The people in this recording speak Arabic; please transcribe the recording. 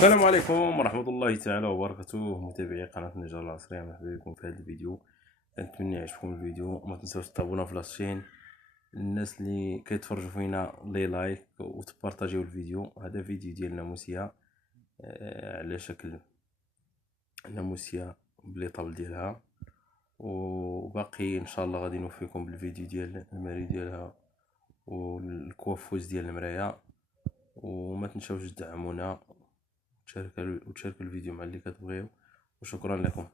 السلام عليكم ورحمة الله تعالى وبركاته، متابعي قناة النجار العصرية. مرحبا بكم في هذا الفيديو. كنتمنى يعجبكم الفيديو، وما تنساوش تابونا في لاشين. الناس اللي كيتفرجوا فينا لي لايك وتبارطاجيو الفيديو. هذا فيديو ديال ناموسية على شكل ناموسية بلي طابل ديالها، وباقي ان شاء الله غادي نوفيكم بالفيديو ديال الماري ديالها والكوافوز ديال المرايا. وما تنساوش تدعمونا وتشاركوا الفيديو مع اللي كتبغيو، وشكرا لكم.